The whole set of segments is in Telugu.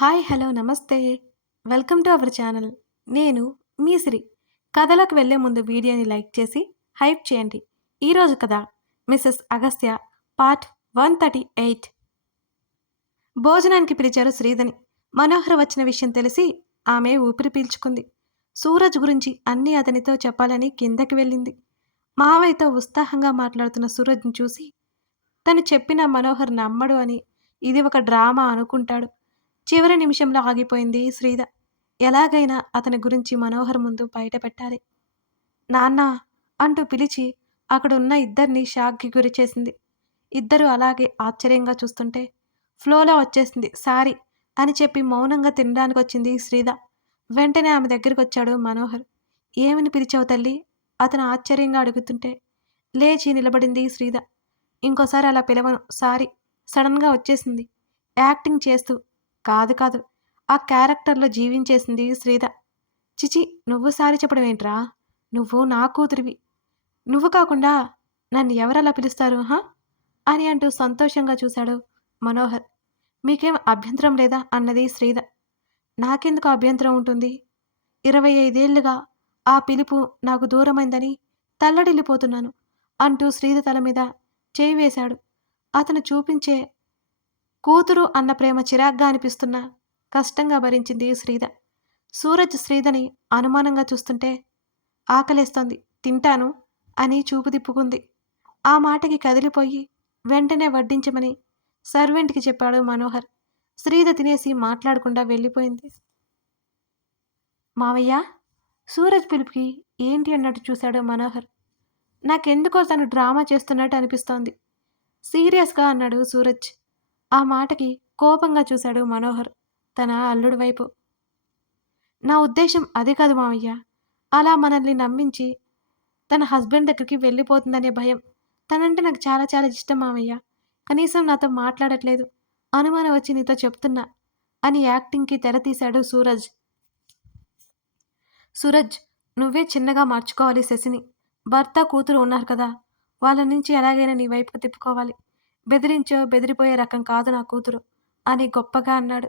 హాయ్ హలో నమస్తే. Welcome to our channel. నేను మీ సిరి. కథలోకి వెళ్ళే ముందు వీడియోని లైక్ చేసి హైప్ చేయండి. ఈరోజు కథ మిసెస్ అగస్త్య పార్ట్ 138. భోజనానికి పిలిచారు శ్రీధని. మనోహర్ వచ్చిన విషయం తెలిసి ఆమె ఊపిరి పీల్చుకుంది. సూరజ్ గురించి అన్నీ అతనితో చెప్పాలని కిందకి వెళ్ళింది. మావయ్యతో ఉత్సాహంగా మాట్లాడుతున్న సూరజ్ని చూసి తను చెప్పిన మనోహర్ నమ్మడు అని ఇది ఒక డ్రామా అనుకుంటాడు. చివరి నిమిషంలో ఆగిపోయింది శ్రీధ. ఎలాగైనా అతని గురించి మనోహర్ ముందు బయట పెట్టాలి. నాన్నా అంటూ పిలిచి అక్కడున్న ఇద్దరిని షాక్కి గురి చేసింది. ఇద్దరు అలాగే ఆశ్చర్యంగా చూస్తుంటే ఫ్లోలో వచ్చేసింది సారీ అని చెప్పి మౌనంగా తినడానికి వచ్చింది శ్రీధ. వెంటనే ఆమె దగ్గరికి వచ్చాడు మనోహర్. ఏమని పిలిచావు తల్లి? అతను ఆశ్చర్యంగా అడుగుతుంటే లేచి నిలబడింది శ్రీధ. ఇంకోసారి అలా పిలవను సారీ, సడన్గా వచ్చేసింది యాక్టింగ్ చేస్తూ. కాదు కాదు, ఆ క్యారెక్టర్లో జీవించేసింది శ్రీధ. చిచి, నువ్వు సారీ చెప్పడం ఏంట్రా? నువ్వు నా కూతురివి. నువ్వు కాకుండా నన్ను ఎవరలా పిలుస్తారు హా అని అంటూ సంతోషంగా చూశాడు మనోహర్. మీకేం అభ్యంతరం లేదా అన్నది శ్రీధ. నాకెందుకు అభ్యంతరం ఉంటుంది? 25 ఏళ్లుగా ఆ పిలుపు నాకు దూరమైందని తల్లడిల్లిపోతున్నాను అంటూ శ్రీధ తల మీద చేయి వేశాడు. అతను చూపించే కూతురు అన్న ప్రేమ చిరాగ్గా అనిపిస్తున్నా కష్టంగా భరించింది శ్రీధ. సూరజ్ శ్రీధని అనుమానంగా చూస్తుంటే ఆకలేస్తోంది, తింటాను అని చూపు తిప్పుకుంది. ఆ మాటకి కదిలిపోయి వెంటనే వడ్డించమని సర్వెంట్కి చెప్పాడు మనోహర్. శ్రీధ తినేసి మాట్లాడకుండా వెళ్ళిపోయింది. మావయ్య, సూరజ్ పిలుపుకి ఏంటి అన్నట్టు చూశాడు మనోహర్. నాకెందుకో తను డ్రామా చేస్తున్నట్టు అనిపిస్తోంది సీరియస్గా అన్నాడు సూరజ్. ఆ మాటకి కోపంగా చూశాడు మనోహర్ తన అల్లుడి వైపు. నా ఉద్దేశం అది కాదు మావయ్య. అలా మనల్ని నమ్మించి తన హస్బెండ్ దగ్గరికి వెళ్ళిపోతుందనే భయం. తనంటే నాకు చాలా చాలా ఇష్టం మావయ్య. కనీసం నాతో మాట్లాడట్లేదు. అనుమానం వచ్చి నీతో చెప్తున్నా అని యాక్టింగ్కి తెర తీశాడు సూరజ్. సూరజ్, నువ్వే చిన్నగా మార్చుకోవాలి శశిని. భర్త కూతురు ఉన్నారు కదా, వాళ్ళ నుంచి ఎలాగైనా నీ వైపుకు తిప్పుకోవాలి. బెదిరించో బెదిరిపోయే రకం కాదు నా కూతురు అని గొప్పగా అన్నాడు.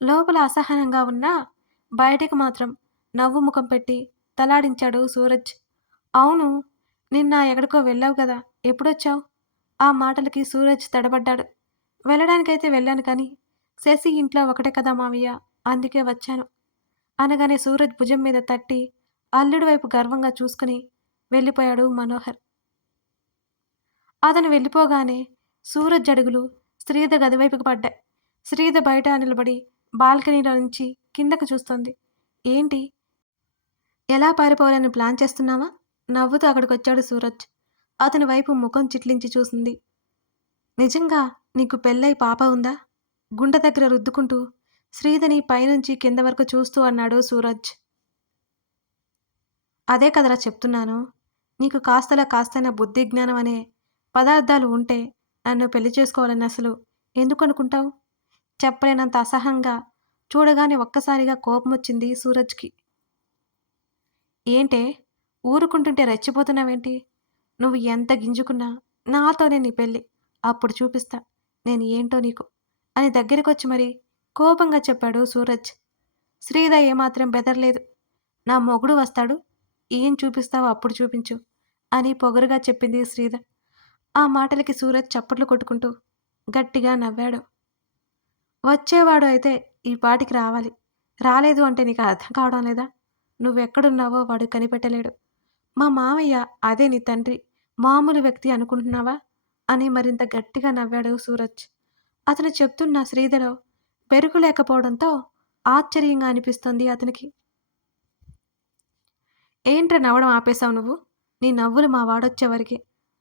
లోపల అసహనంగా ఉన్నా బయటికి మాత్రం నవ్వు ముఖం పెట్టి తలాడించాడు సూరజ్. అవును, నిన్న ఎక్కడికో వెళ్ళావు కదా, ఎప్పుడొచ్చావు? ఆ మాటలకి సూరజ్ తడబడ్డాడు. వెళ్ళడానికైతే వెళ్ళాను కానీ శశి ఇంట్లో ఒకటే కదా మావయ్య, అందుకే వచ్చాను అనగానే సూరజ్ భుజం మీద తట్టి అల్లుడి వైపు గర్వంగా చూసుకుని వెళ్ళిపోయాడు మనోహర్. అతను వెళ్ళిపోగానే సూరజ్ అడుగులు శ్రీధ గదివైపుకు పడ్డాయి. శ్రీధ బయట నిలబడి బాల్కనీలో నుంచి కిందకు చూస్తోంది. ఏంటి, ఎలా పారిపోవాలని ప్లాన్ చేస్తున్నావా? నవ్వుతూ అక్కడికొచ్చాడు సూరజ్. అతని వైపు ముఖం చిట్లించి చూసింది. నిజంగా నీకు పెళ్ళై పాప ఉందా? గుండె దగ్గర రుద్దుకుంటూ శ్రీధని పైనుంచి కింద వరకు చూస్తూ అన్నాడు సూరజ్. అదే కదరా చెప్తున్నాను. నీకు కాస్తైనా బుద్ధి జ్ఞానం అనే పదార్థాలు ఉంటే నన్ను పెళ్లి చేసుకోవాలని అసలు ఎందుకు అనుకుంటావు? చెప్పలేనంత అసహంగా చూడగానే ఒక్కసారిగా కోపమొచ్చింది సూరజ్కి. ఏంటే, ఊరుకుంటుంటే రెచ్చిపోతున్నావేంటి? నువ్వు ఎంత గింజుకున్నా నాతోనే నీ పెళ్ళి. అప్పుడు చూపిస్తా నేను ఏంటో నీకు అని దగ్గరికొచ్చి మరీ కోపంగా చెప్పాడు సూరజ్. శ్రీధ ఏమాత్రం బెదరలేదు. నా మొగుడు వస్తాడు, ఏం చూపిస్తావో అప్పుడు చూపించు అని పొగరుగా చెప్పింది శ్రీధ. ఆ మాటలకి సూరజ్ చప్పట్లు కొట్టుకుంటూ గట్టిగా నవ్వాడు. వచ్చేవాడు అయితే ఈ పాటికి రావాలి. రాలేదు అంటే నీకు అర్థం కావడం లేదా? నువ్వెక్కడున్నావో వాడు కనిపెట్టలేడు. మా మామయ్య అదే నీ తండ్రి, మామూలు వ్యక్తి అనుకుంటున్నావా అని మరింత గట్టిగా నవ్వాడు సూరజ్. అతను చెప్తున్న శ్రీధలో పెరుగు లేకపోవడంతో ఆశ్చర్యంగా అనిపిస్తుంది అతనికి. ఏంట్రా నవ్వడం ఆపేశావు నువ్వు? నీ నవ్వులు మా వాడొచ్చేవరికి,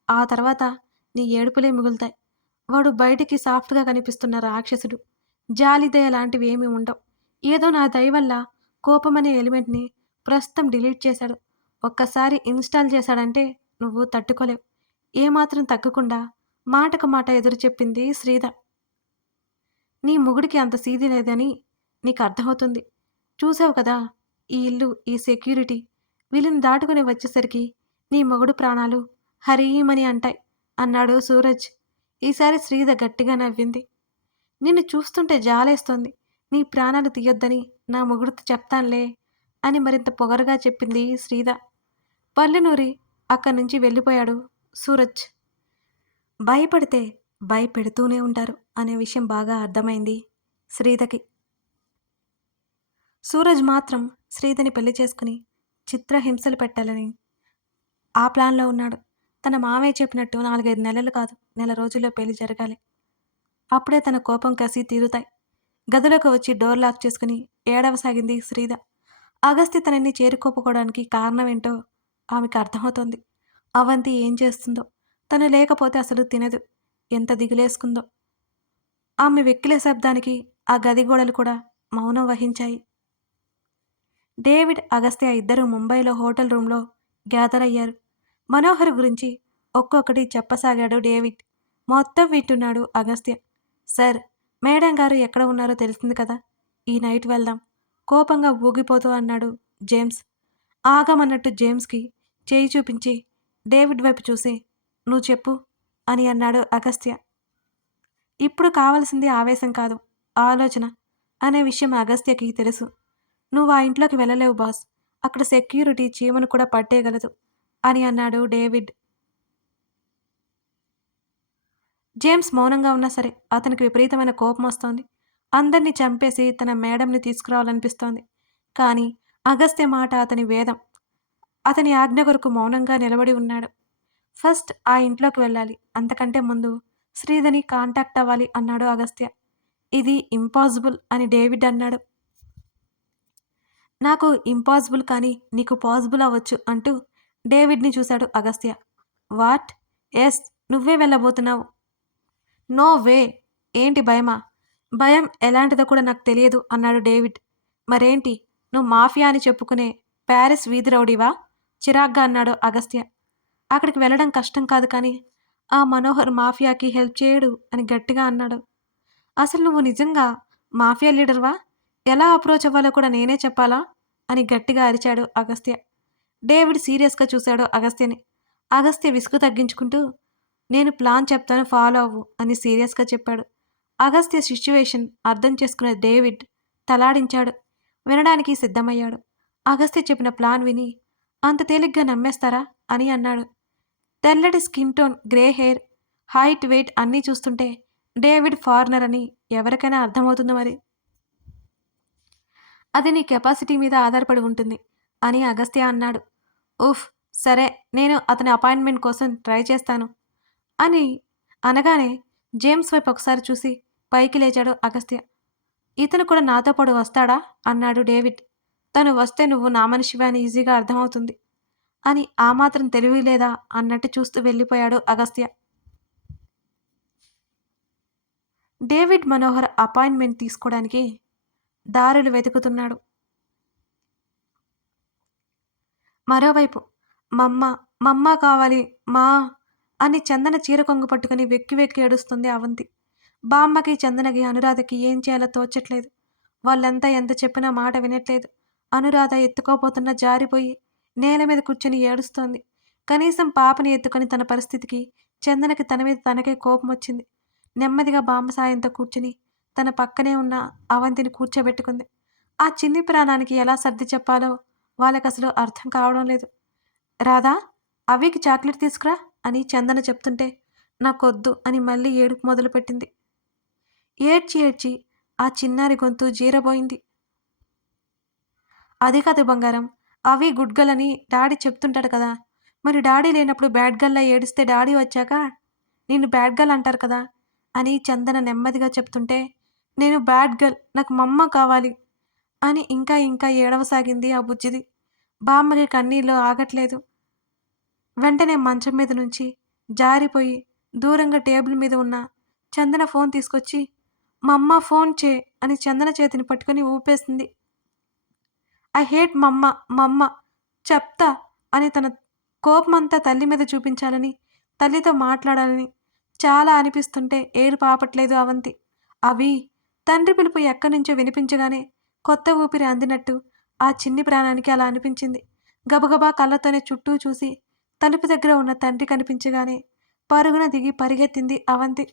ఆ తర్వాత నీ ఏడుపులే మిగులుతాయి. వాడు బయటికి సాఫ్ట్గా కనిపిస్తున్న రాక్షసుడు. జాలిదయ లాంటివి ఏమీ ఉండవు. ఏదో నా దయ వల్ల కోపమనే ఎలిమెంట్ని ప్రస్తుతం డిలీట్ చేశాడు. ఒక్కసారి ఇన్స్టాల్ చేశాడంటే నువ్వు తట్టుకోలేవు. ఏమాత్రం తగ్గకుండా మాటకు మాట ఎదురు చెప్పింది శ్రీధ. నీ మొగుడికి అంత సీది లేదని నీకు అర్థమవుతుంది. చూసావు కదా, ఈ ఇల్లు, ఈ సెక్యూరిటీ, వీళ్ళని దాటుకుని వచ్చేసరికి నీ మొగుడు ప్రాణాలు హరీమని అంటాయి అన్నాడు సూరజ్. ఈసారి శ్రీధ గట్టిగా నవ్వింది. నిన్ను చూస్తుంటే జాలేస్తోంది. నీ ప్రాణాలు తీయొద్దని నా మొగుడుతో చెప్తానులే అని మరింత పొగరుగా చెప్పింది శ్రీద. పళ్ళు నూరి అక్కడి నుంచి వెళ్ళిపోయాడు సూరజ్. భయపడితే భయపెడుతూనే ఉంటారు అనే విషయం బాగా అర్థమైంది శ్రీదకి. సూరజ్ మాత్రం శ్రీదని పెళ్లి చేసుకుని చిత్రహింసలు పెట్టాలని ఆ ప్లాన్లో ఉన్నాడు. తన మామయ్య చెప్పినట్టు 4-5 నెలలు కాదు, నెల రోజుల్లో పెళ్లి జరగాలి. అప్పుడే తన కోపం కసి తీరుతాయి. గదిలోకి వచ్చి డోర్ లాక్ చేసుకుని ఏడవసాగింది శ్రీద. అగస్త్య తనని చేరుకోకపోవడానికి కారణమేంటో ఆమెకు అర్థమవుతోంది. అవంతి ఏం చేస్తుందో, తను లేకపోతే అసలు తినదు, ఎంత దిగులేసుకుందో. ఆమె వెక్కిలే శబ్దానికి ఆ గది గోడలు కూడా మౌనం వహించాయి. డేవిడ్, అగస్త్య ఇద్దరూ ముంబైలో హోటల్ రూమ్లో గ్యాదర్ అయ్యారు. మనోహర్ గురించి ఒక్కొక్కటి చెప్పసాగాడు డేవిడ్. మొత్తం వింటున్నాడు అగస్త్య. సార్, మేడం గారు ఎక్కడ ఉన్నారో తెలిసింది కదా, ఈ నైట్ వెళ్దాం కోపంగా ఊగిపోతూ అన్నాడు జేమ్స్. ఆగమన్నట్టు జేమ్స్కి చేయి చూపించి డేవిడ్ వైపు చూసి నువ్వు చెప్పు అని అన్నాడు అగస్త్య. ఇప్పుడు కావలసింది ఆవేశం కాదు, ఆలోచన అనే విషయం అగస్త్యకి తెలుసు. నువ్వు ఆ ఇంట్లోకి వెళ్ళలేవు బాస్, అక్కడ సెక్యూరిటీ చీమను కూడా పట్టేయగలదు అని అన్నాడు డేవిడ్. జేమ్స్ మౌనంగా ఉన్నా సరే అతనికి విపరీతమైన కోపం వస్తోంది. అందర్నీ చంపేసి తన మేడంని తీసుకురావాలనిపిస్తోంది. కానీ అగస్త్య మాట అతని వేదం. అతని ఆజ్ఞ కొరకు మౌనంగా నిలబడి ఉన్నాడు. ఫస్ట్ ఆ ఇంట్లోకి వెళ్ళాలి, అంతకంటే ముందు శ్రీధని కాంటాక్ట్ అవ్వాలి అన్నాడు అగస్త్య. ఇది ఇంపాసిబుల్ అని డేవిడ్ అన్నాడు. నాకు ఇంపాసిబుల్ కానీ నీకు పాసిబుల్ అవ్వచ్చు అంటూ డేవిడ్ని చూశాడు అగస్త్య. వాట్? ఎస్, నువ్వే వెళ్ళబోతున్నావు. No way. ఏంటి భయమా? భయం ఎలాంటిదో కూడా నాకు తెలియదు అన్నాడు డేవిడ్. మరేంటి, నువ్వు మాఫియా అని చెప్పుకునే ప్యారిస్ వీధి రౌడీవా? చిరాగ్గా అన్నాడు అగస్త్య. అక్కడికి వెళ్ళడం కష్టం కాదు కానీ ఆ మనోహర్ మాఫియాకి హెల్ప్ చేయడు అని గట్టిగా అన్నాడు. అసలు నువ్వు నిజంగా మాఫియా లీడర్వా? ఎలా అప్రోచ్ అవ్వాలో కూడా నేనే చెప్పాలా అని గట్టిగా అరిచాడు అగస్త్య. డేవిడ్ సీరియస్గా చూశాడు అగస్త్యని. అగస్త్య విసుగు తగ్గించుకుంటూ నేను ప్లాన్ చెప్తాను, ఫాలో అవ్వు అని సీరియస్గా చెప్పాడు. అగస్త్య సిచ్యువేషన్ అర్థం చేసుకున్న డేవిడ్ తలాడించాడు. వినడానికి సిద్ధమయ్యాడు. అగస్త్య చెప్పిన ప్లాన్ విని అంత తేలిగ్గా నమ్మేస్తారా అని అన్నాడు. తెల్లటి skin tone, grey hair, height, weight అన్నీ చూస్తుంటే డేవిడ్ ఫారినర్ అని ఎవరికైనా అర్థమవుతుంది మరి. అది నీ కెపాసిటీ మీద ఆధారపడి ఉంటుంది అని అగస్త్య అన్నాడు. ఉఫ్, సరే, నేను అతని అపాయింట్మెంట్ కోసం ట్రై చేస్తాను అని అనగానే జేమ్స్ వైపు ఒకసారి చూసి పైకి లేచాడు అగస్త్య. ఇతను కూడా నాతో పాటు వస్తాడా అన్నాడు డేవిడ్. తను వస్తే నువ్వు నా మనిషివే అని ఈజీగా అర్థమవుతుంది అని ఆ మాత్రం తెలివి లేదా అన్నట్టు చూస్తూ వెళ్ళిపోయాడు అగస్త్య. డేవిడ్ మనోహర్ అపాయింట్మెంట్ తీసుకోవడానికి దారులు వెతుకుతున్నాడు. మరోవైపు మమ్మ మమ్మ కావాలి మా అని చందన చీర కొంగు పట్టుకుని వెక్కి వెక్కి ఏడుస్తుంది అవంతి. బామ్మకి, చందనకి, అనురాధకి ఏం చేయాలో తోచట్లేదు. వాళ్ళంతా ఎంత చెప్పినా మాట వినట్లేదు. అనురాధ ఎత్తుకోపోతున్న జారిపోయి నేల మీద కూర్చొని ఏడుస్తోంది. కనీసం పాపని ఎత్తుకొని తన పరిస్థితికి చందనకి తన మీద తనకే కోపం వచ్చింది. నెమ్మదిగా బామ్మ సాయంతో కూర్చుని తన పక్కనే ఉన్న అవంతిని కూర్చోబెట్టుకుంది. ఆ చిన్ని ప్రాణానికి ఎలా సర్ది చెప్పాలో వాళ్ళకసలు అర్థం కావడం లేదు. రాధా, అవికి చాక్లెట్ తీసుకురా అని చందన చెప్తుంటే నాకొద్దు అని మళ్ళీ ఏడుపు మొదలుపెట్టింది. ఏడ్చి ఏడ్చి ఆ చిన్నారి గొంతు జీరబోయింది. అది కాదు బంగారం, అవి గుడ్ గర్ల్ అని డాడీ చెప్తుంటాడు కదా, మరి డాడీ లేనప్పుడు బ్యాడ్ గర్ల్లా ఏడిస్తే డాడీ వచ్చాక నిన్ను బ్యాడ్ గర్ల్ అంటారు కదా అని చందన నెమ్మదిగా చెప్తుంటే నేను బ్యాడ్ గర్ల్, నాకు మమ్మ కావాలి అని ఇంకా ఇంకా ఏడవసాగింది ఆ బుజ్జిది. బామ్మకి కన్నీళ్ళు ఆగట్లేదు. వెంటనే మంచం మీద నుంచి జారిపోయి దూరంగా టేబుల్ మీద ఉన్న చందన ఫోన్ తీసుకొచ్చి మమ్మ ఫోన్ చే అని చందన చేతిని పట్టుకొని ఊపేసింది. ఐ హేట్ మమ్మ, మమ్మ చెప్తా అని తన కోపమంతా తల్లి మీద చూపించాలని, తల్లితో మాట్లాడాలని చాలా అనిపిస్తుంటే ఏడుపు ఆపట్లేదు అవంతి. అవి తండ్రి పిలుపు ఎక్కడి నుంచో వినిపించగానే కొత్త ఊపిరి అందినట్టు ఆ చిన్ని ప్రాణానికి అలా అనిపించింది. గబగబా కళ్ళతోనే చుట్టూ చూసి తలుపు దగ్గర ఉన్న తండ్రి కనిపించగానే పరుగున దిగి పరిగెత్తింది అవంతి.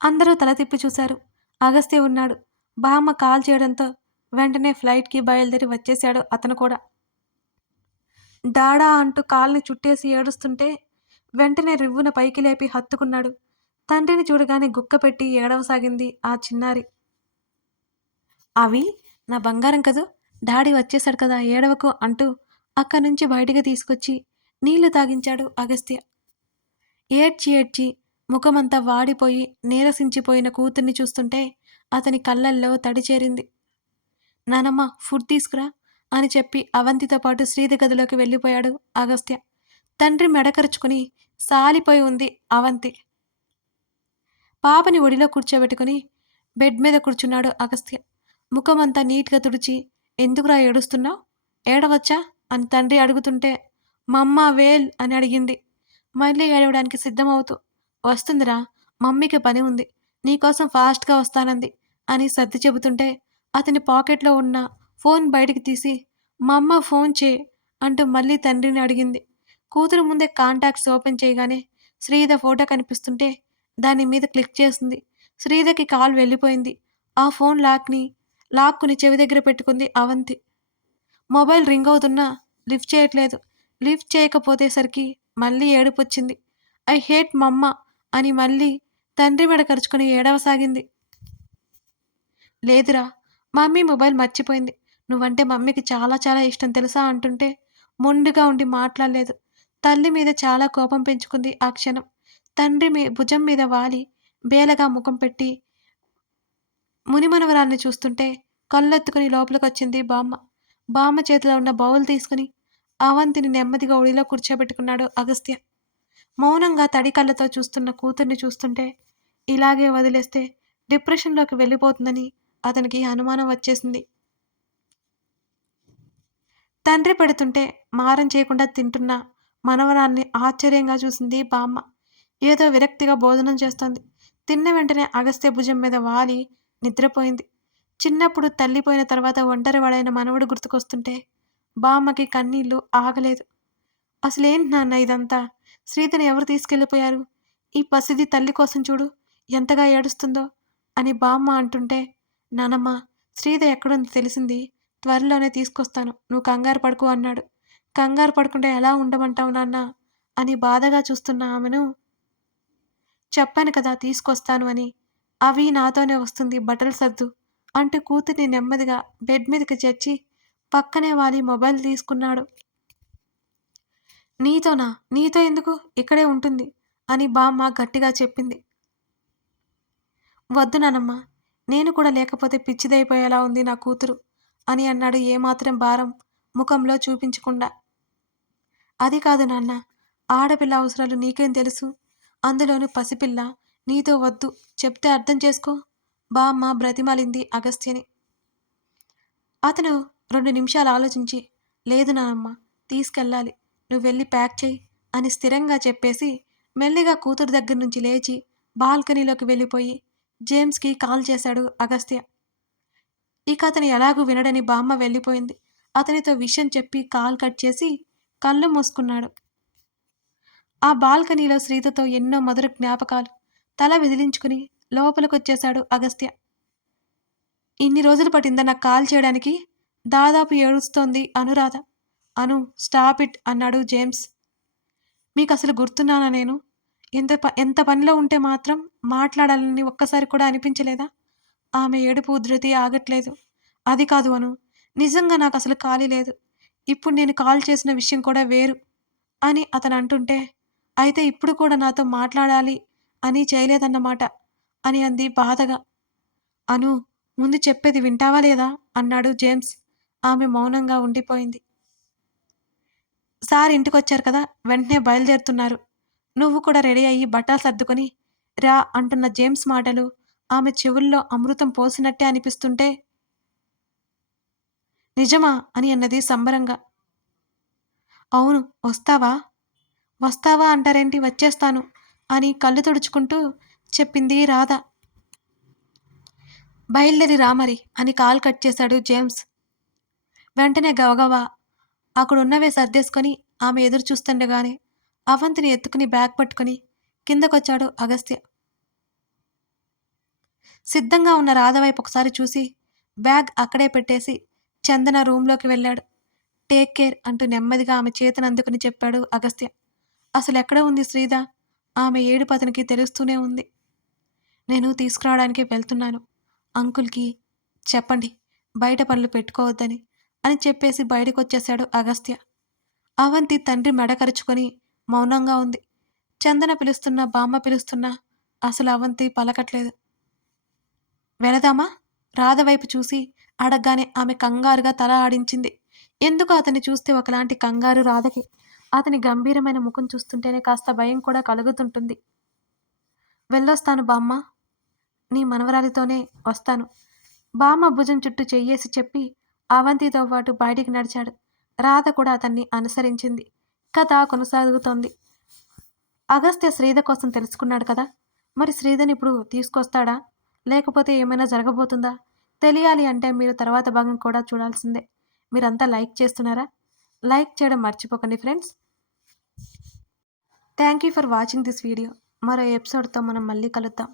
అందరూ తల తిప్పి చూశారు. అగస్త్య ఉన్నాడు. బామ్మ కాల్ చేయడంతో వెంటనే ఫ్లైట్‌కి బయలుదేరి వచ్చేశాడు అతను కూడా. డాడా అంటూ కాలుని చుట్టేసి ఏడుస్తుంటే వెంటనే రివ్వున పైకి లేపి హత్తుకున్నాడు. తండ్రిని చూడగానే గుక్కపెట్టి ఏడవసాగింది ఆ చిన్నారి. అవి నా బంగారం కదూ! డాడీ వచ్చేశాడు కదా ఏడవకు అంటూ అక్కడి నుంచి బయటికి తీసుకొచ్చి నీళ్లు తాగించాడు అగస్త్య. ఏడ్చి ఏడ్చి ముఖమంతా వాడిపోయి నీరసించిపోయిన కూతుర్ని చూస్తుంటే అతని కళ్ళల్లో తడి చేరింది. నానమ్మ ఫుడ్ తీసుకురా అని చెప్పి అవంతితో పాటు శ్రీధ గదిలోకి వెళ్ళిపోయాడు అగస్త్య. తండ్రి మెడకరుచుకుని సాలిపోయి ఉంది అవంతి. పాపని ఒడిలో కూర్చోబెట్టుకుని బెడ్ మీద కూర్చున్నాడు అగస్త్య. ముఖమంతా నీట్గా తుడిచి, ఎందుకురా ఏడుస్తున్నావు? ఏడవచ్చా అని తండ్రి అడుగుతుంటే, మమ్మ వేల్ అని అడిగింది. మళ్ళీ ఏడవడానికి సిద్ధమవుతూ, వస్తుందిరా, మమ్మీకి పని ఉంది, నీకోసం ఫాస్ట్గా వస్తానంది అని సర్ది చెబుతుంటే అతని పాకెట్లో ఉన్న ఫోన్ బయటికి తీసి, మమ్మ ఫోన్ చే అంటూ మళ్ళీ తండ్రిని అడిగింది. కూతురు ముందే కాంటాక్ట్స్ ఓపెన్ చేయగానే శ్రీధ ఫోటో కనిపిస్తుంటే దాని మీద క్లిక్ చేసింది. శ్రీధకి కాల్ వెళ్ళిపోయింది. ఆ ఫోన్ లాక్కుని చెవి దగ్గర పెట్టుకుంది అవంతి. మొబైల్ రింగ్ అవుతున్నా లిఫ్ట్ చేయట్లేదు. లిఫ్ట్ చేయకపోతేసరికి మళ్ళీ ఏడుపొచ్చింది. ఐ హేట్ మమ్మ అని మళ్ళీ తండ్రి మెడ కరుచుకుని ఏడవసాగింది. లేదురా, మమ్మీ మొబైల్ మర్చిపోయింది. నువ్వంటే మమ్మీకి చాలా చాలా ఇష్టం తెలుసా అంటుంటే మొండిగా ఉండి మాట్లాడలేదు. తల్లి మీద చాలా కోపం పెంచుకుంది ఆ క్షణం. తండ్రి భుజం మీద వాలి బేలగా ముఖం పెట్టి మునిమనవరాల్ని చూస్తుంటే కళ్ళెత్తుకుని లోపలికొచ్చింది బామ్మ. బామ్మ చేతిలో ఉన్న బౌల్ తీసుకుని అవంతిని నెమ్మదిగా ఒడిలో కూర్చోబెట్టుకున్నాడు అగస్త్య. మౌనంగా తడి కళ్ళతో చూస్తున్న కూతుర్ని చూస్తుంటే ఇలాగే వదిలేస్తే డిప్రెషన్లోకి వెళ్ళిపోతుందని అతనికి అనుమానం వచ్చేసింది. తండ్రి పెడుతుంటే మారం చేయకుండా తింటున్న మనవరాల్ని ఆశ్చర్యంగా చూసింది బామ్మ. ఏదో విరక్తిగా భోజనం చేస్తోంది. తిన్న వెంటనే అగస్త్య భుజం మీద వాలి నిద్రపోయింది. చిన్నప్పుడు తల్లిపోయిన తర్వాత ఒంటరివాడైన మనవడు గుర్తుకొస్తుంటే బామ్మకి కన్నీళ్లు ఆగలేదు. అసలేంటి నాన్న ఇదంతా? శ్రీధని ఎవరు తీసుకెళ్ళిపోయారు? ఈ పసిది తల్లి కోసం చూడు ఎంతగా ఏడుస్తుందో అని బామ్మ అంటుంటే, నానమ్మ శ్రీధ ఎక్కడుంది తెలిసింది, త్వరలోనే తీసుకొస్తాను, నువ్వు కంగారు పడుకు అన్నాడు. కంగారు పడకుండా ఎలా ఉండమంటావు నాన్న అని బాధగా చూస్తున్న ఆమెను, చెప్పాను కదా తీసుకొస్తాను అని, అవి నాతోనే వస్తుంది బట్టలు సర్దు అంటూ కూతుర్ని నెమ్మదిగా బెడ్ మీదకి చేర్చి పక్కనే వాలి మొబైల్ తీసుకున్నాడు. నీతోనా? నీతో ఎందుకు? ఇక్కడే ఉంటుంది అని బామ్మ గట్టిగా చెప్పింది. వద్దు నానమ్మ, నేను కూడా లేకపోతే పిచ్చిదైపోయేలా ఉంది నా కూతురు అని అన్నాడు ఏమాత్రం భారం ముఖంలో చూపించకుండా. అది కాదు నాన్న, ఆడపిల్ల అవసరాలు నీకేం తెలుసు? అందులోనూ పసిపిల్ల, నీతో వద్దు, చెప్తే అర్థం చేసుకో బామ్మ బ్రతిమాలింది అగస్త్యని. అతను 2 నిమిషాలు ఆలోచించి, లేదు నానమ్మ, తీసుకెళ్ళాలి, నువ్వు వెళ్ళి ప్యాక్ చేయి అని స్థిరంగా చెప్పేసి మెల్లిగా కూతురు దగ్గర నుంచి లేచి బాల్కనీలోకి వెళ్ళిపోయి జేమ్స్కి కాల్ చేశాడు అగస్త్య. ఇక అతను ఎలాగూ వినడని బామ్మ వెళ్ళిపోయింది. అతనితో విషయం చెప్పి కాల్ కట్ చేసి కళ్ళు మూసుకున్నాడు. ఆ బాల్కనీలో శ్రీతతో ఎన్నో మధుర జ్ఞాపకాలు. తల విదిలించుకుని లోపలికొచ్చేశాడు అగస్త్య. ఇన్ని రోజులు పట్టిందా నాకు కాల్ చేయడానికి? దాదాపు ఏడుస్తోంది అనురాధ. అను స్టాప్ ఇట్ అన్నాడు జేమ్స్. మీకసలు గుర్తున్నానా నేను? ఎంత పనిలో ఉంటే మాత్రం మాట్లాడాలని ఒక్కసారి కూడా అనిపించలేదా? ఆమె ఏడుపు ఉధృతి ఆగట్లేదు. అది కాదు అను, నిజంగా నాకసలు ఖాళీ లేదు. ఇప్పుడు నేను కాల్ చేసిన విషయం కూడా వేరు అని అతను అంటుంటే, అయితే ఇప్పుడు కూడా నాతో మాట్లాడాలి అని చేయలేదన్నమాట అని అంది బాధగా. అను, ముందు చెప్పేది వింటావా లేదా అన్నాడు జేమ్స్. ఆమె మౌనంగా ఉండిపోయింది. సార్ ఇంటికొచ్చారు కదా, వెంటనే బయలుదేరుతున్నారు. నువ్వు కూడా రెడీ అయ్యి బట్టలు సర్దుకొని రా అంటున్న జేమ్స్ మాటలు ఆమె చెవుల్లో అమృతం పోసినట్టే అనిపిస్తుంటే, నిజమా అని అన్నది సంబరంగా. అవును, వస్తావా? వస్తావా అంటారేంటి, వచ్చేస్తాను అని కళ్ళు తుడుచుకుంటూ చెప్పింది రాధ. బయలుదేరి రా మరి అని కాల్ కట్ చేశాడు జేమ్స్. వెంటనే గవగవా అక్కడున్నవే సర్దేసుకొని ఆమె ఎదురు చూస్తుండగానే అవంతిని ఎత్తుకుని బ్యాగ్ పట్టుకుని కిందకొచ్చాడు అగస్త్య. సిద్ధంగా ఉన్న రాధ వైపు ఒకసారి చూసి బ్యాగ్ అక్కడే పెట్టేసి చందన రూంలోకి వెళ్ళాడు. టేక్ కేర్ అంటూ నెమ్మదిగా ఆమె చేతిని అందుకుని చెప్పాడు అగస్త్య. అసలెక్కడ ఉంది శ్రీధ? ఆమె ఏడుపు అతనికి తెలుస్తూనే ఉంది. నేను తీసుకురావడానికి వెళ్తున్నాను. అంకుల్‌కి చెప్పండి బయట పనులు పెట్టుకోవద్దని అని చెప్పేసి బయటకొచ్చేశాడు అగస్త్య. అవంతి తండ్రి మెడ కరుచుకొని మౌనంగా ఉంది. చందన పిలుస్తున్నా, బామ్మ పిలుస్తున్నా అసలు అవంతి పలకట్లేదు. వెళదామా? రాధ వైపు చూసి అడగ్గానే ఆమె కంగారుగా తల ఆడించింది. ఎందుకో అతన్ని చూస్తే ఒకలాంటి కంగారు రాధకి. అతని గంభీరమైన ముఖం చూస్తుంటేనే కాస్త భయం కూడా కలుగుతుంటుంది. వెళ్ళొస్తాను బామ్మ. నీ మనవరాలితోనే వస్తాను. బామ్మ భుజం చుట్టూ చెయ్యేసి చెప్పి అవంతితో పాటు బయటికి నడిచాడు. రాధ కూడా అతన్ని అనుసరించింది. కథ కొనసాగుతోంది. అగస్త్య శ్రీధ కోసం తెలుసుకున్నాడు కదా! మరి శ్రీధని ఇప్పుడు తీసుకొస్తాడా? లేకపోతే ఏమైనా జరగబోతుందా? తెలియాలి అంటే మీరు తర్వాత భాగం కూడా చూడాల్సిందే. మీరంతా లైక్ చేస్తున్నారా? లైక్ చేయడం మర్చిపోకండి friends. Thank you for watching this video. మరో ఎపిసోడ్‌తో మనం మళ్ళీ కలుద్దాం.